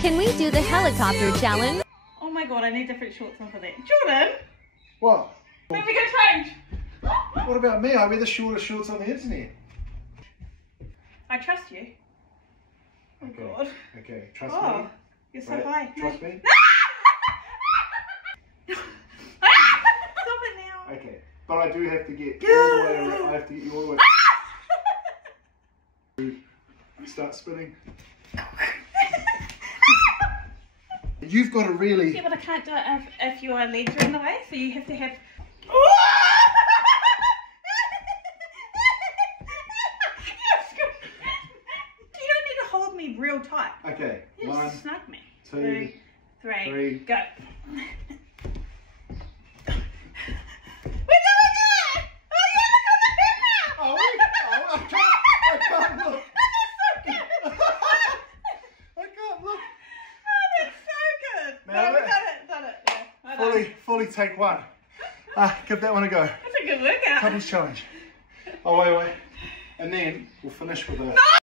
Can we do the helicopter challenge? Oh my god, I need different shorts on for that. Jordan! What? Let me go change! What about me? I wear the shortest shorts on the internet. I trust you. Oh Okay. god. Okay, trust Oh, me. you're so Right, high. Trust me. Stop it now. Okay, but I do have to get all the way around. I have to get you all the way. Start spinning. You've got to really. Yeah, but I can't do it if your legs are in the way, so you have to have. You don't need to hold me real tight. Okay, You one, just snug me. 2, Three, 3. go. We're doing it! Oh yeah, look on the camera! Oh, I can't look. I can't look. Oh, that's so good. Now No, we that- done it. Yeah, I know. Fully take one. Give that one a go. That's a good workout. Couples challenge. Oh, wait. And then we'll finish with a...